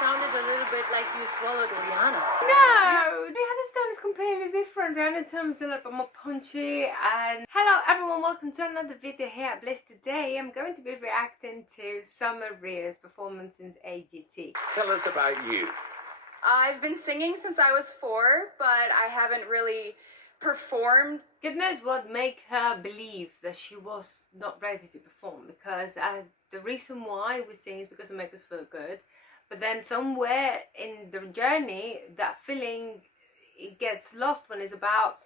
sounded a little bit like you swallowed Rihanna. No, Rihanna's tone is completely different. Rihanna's tone is a little bit more punchy. And hello everyone, welcome to another video here at Bliss. Today I'm going to be reacting to Summer Rios' performance in AGT. Tell us about you. I've been singing since I was 4, but I haven't really performed. God knows what made her believe that she was not ready to perform, because the reason why we sing is because it makes us feel good, but then somewhere in the journey that feeling it gets lost when it's about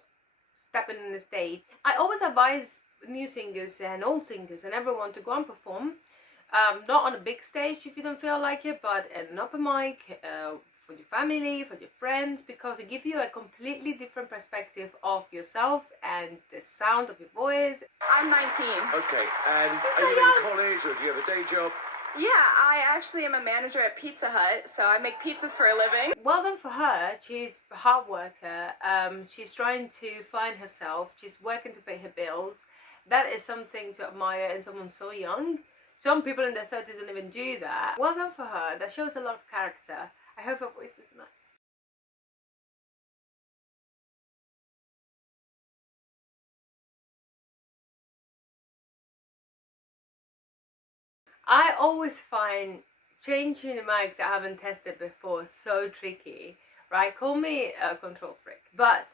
stepping on the stage. I always advise new singers and old singers and everyone to go and perform, not on a big stage if you don't feel like it, but an open mic, for your family, for your friends, because it gives you a completely different perspective of yourself and the sound of your voice. I'm 19. Okay, and are you in college or do you have a day job? Yeah, I actually am a manager at Pizza Hut, so I make pizzas for a living. Well done for her. She's a hard worker. She's trying to find herself. She's working to pay her bills. That is something to admire in someone so young. Some people in their 30s don't even do that. Well done for her. That shows a lot of character. I hope her voice is nice. I always find changing the mics I haven't tested before so tricky, right? Call me a control freak, but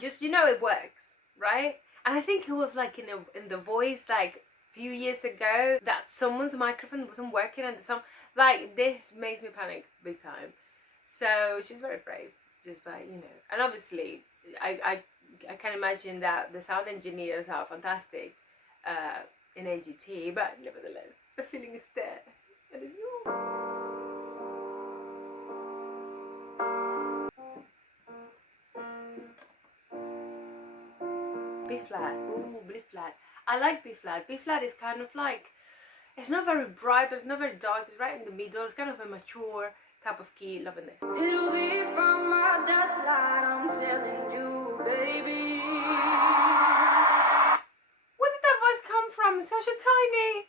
just, you know, it works, right? And I think it was like in The Voice, like a few years ago, that someone's microphone wasn't working and some, like, this makes me panic big time. So she's very brave, just by, you know, and obviously I can imagine that the sound engineers are fantastic in AGT, but nevertheless, the feeling is there. And it's not. B flat, ooh, B flat. I like B flat. B flat is kind of like, it's not very bright, but it's not very dark. It's right in the middle. It's kind of a mature type of key. Loving this. It'll be from my dust light, I'm telling you, baby. Where did that voice come from? Such a tiny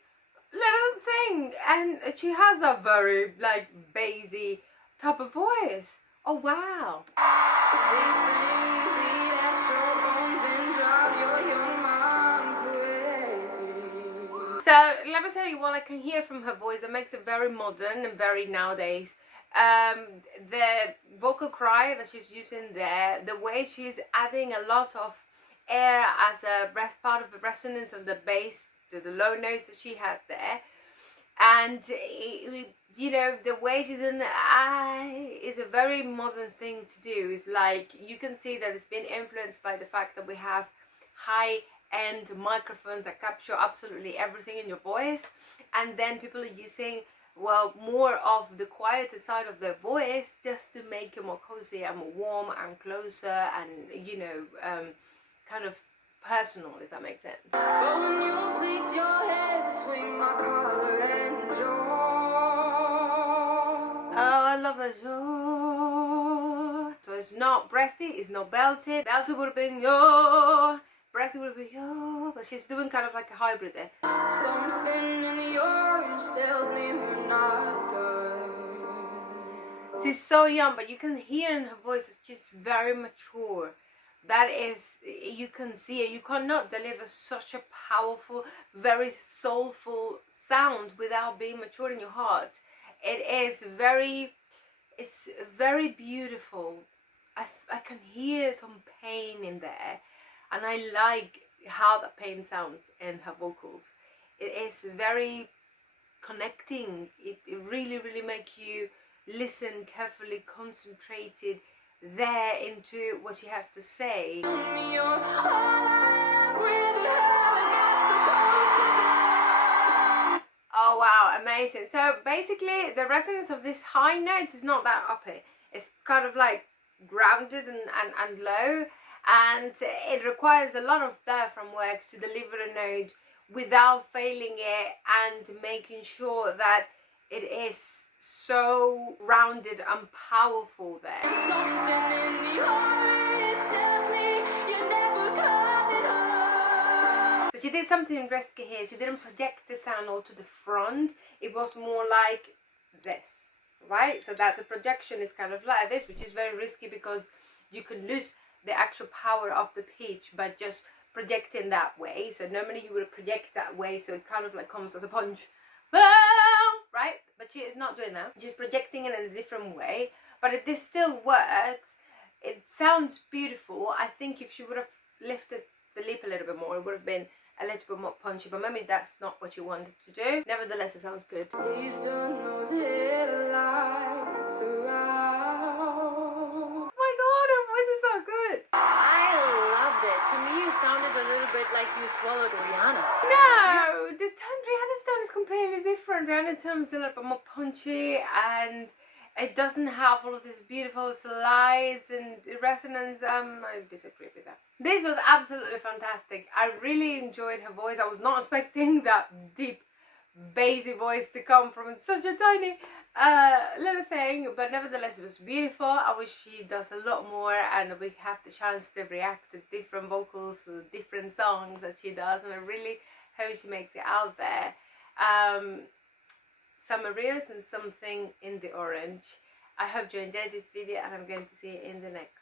little thing, and she has a very like bassy type of voice. Oh wow. These things eat at your bones and drive your young mind crazy. So let me tell you what I can hear from her voice that makes it very modern and very nowadays. The vocal cry that she's using there, the way she's adding a lot of air as a part of the resonance of the bass to the low notes that she has there, and you know, the way she's in the eye is a very modern thing to do. It's like you can see that it's been influenced by the fact that we have high-end microphones that capture absolutely everything in your voice, and then people are using, well, more of the quieter side of their voice just to make it more cozy and more warm and closer and, you know, kind of personal, if that makes sense. But when you place your head between my collar and jaw. Oh, I love that jaw. So it's not breathy, it's not belted. Belted would have been yo, breathy would have been yo, but she's doing kind of like a hybrid there. Something in the orange tells me we're not done. She's so young, but you can hear in her voice it's just very mature. That is, you can see it. You cannot deliver such a powerful, very soulful sound without being mature in your heart. It's very beautiful. I can hear some pain in there, and I like how that pain sounds in her vocals. It is very connecting. It really makes you listen carefully, concentrated there into what she has to say. Oh wow, amazing. So basically the resonance of this high note is not that uppy. It's kind of like grounded and low, and it requires a lot of diaphragm work to deliver a note without failing it and making sure that it is so rounded and powerful there. Something in the orange tells me you're never coming home. So she did something risky here. She didn't project the sound all to the front. It was more like this. right? So that the projection is kind of like this, which is very risky because you can lose the actual power of the pitch by just projecting that way. So normally you would project that way, so it kind of like comes as a punch, right? But she is not doing that. She's projecting it in a different way, but if this still works, it sounds beautiful. I think if she would have lifted the lip a little bit more, it would have been a little bit more punchy, but maybe that's not what you wanted to do. Nevertheless, it sounds good. Please turn those headlights around. Oh my god, her voice is so good. I loved it. To me, you sounded a little bit like you swallowed Rihanna. No, the tone, Rihanna's tone is completely different. Rihanna's tone is a little bit more punchy, and it doesn't have all of these beautiful slides and resonance. I disagree with that. This was absolutely fantastic. I really enjoyed her voice. I was not expecting that deep, bassy voice to come from such a tiny little thing, but nevertheless it was beautiful. I wish she does a lot more and we have the chance to react to different vocals, to different songs that she does, and I really hope she makes it out there. Some Rios and something in the orange. I hope you enjoyed this video, and I'm going to see you in the next.